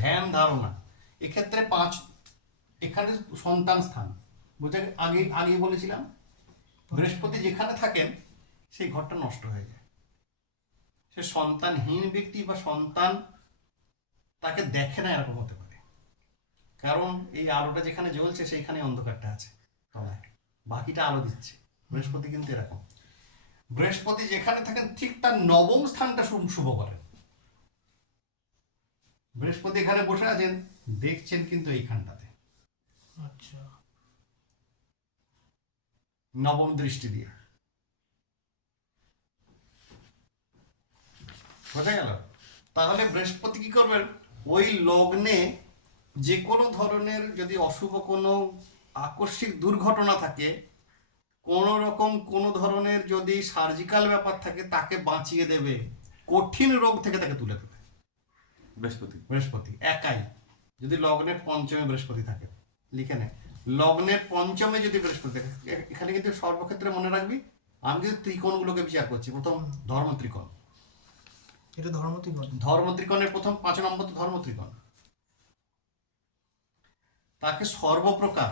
ধ্যান ধারণা, এক্ষেত্রে 5, এখানে সন্তান স্থান, বুঝে আগে আগে বলেছিলাম বৃহস্পতি যেখানে থাকেন সেই ঘরটা নষ্ট হয়ে যায়। সে সন্তানহীন ব্যক্তি বা সন্তান তাকে দেখে না এরকম হতে পারে, কারণ এই আলোটা যেখানে জ্বলছে সেইখানে অন্ধকারটা আছে তলায়, বাকিটা আলো দিচ্ছে। বৃহস্পতি কিন্তু এরকম, বৃহস্পতি যেখানে থাকেন ঠিক তার নবম স্থানটা শুভ করেন। বৃহস্পতি এখানে বসে আছেন, দেখছেন কিন্তু এইখানটাতে আচ্ছা। নবম দৃষ্টি দিয়ে, বোঝা গেল? তাহলে বৃহস্পতি কি করবেন, ওই লগ্নে যে কোনো ধরনের যদি অশুভ কোনো আকস্মিক দুর্ঘটনা থাকে, কোনো রকম কোনো ধরনের যদি সার্জিক্যাল ব্যাপার থাকে, তাকে বাঁচিয়ে দেবে, কঠিন রোগ থেকে তাকে তুলে দেবে বৃহস্পতি। বৃহস্পতি একাই। যদি লগ্নের পঞ্চমে বৃহস্পতি থাকে, লিখে নে, লগ্নের পঞ্চমে যদি বৃহস্পতি থাকে, এখানে কিন্তু সর্বক্ষেত্রে মনে রাখবি আমি কিন্তু ত্রিকোণগুলোকে বিচার করছি। প্রথম ধর্ম ত্রিকোণ, এটা ধর্মত্রিকোণ। ধর্ম ত্রিকোণের প্রথম 5 নম্বর তো ধর্ম ত্রিকোণ। তাকে সর্বপ্রকার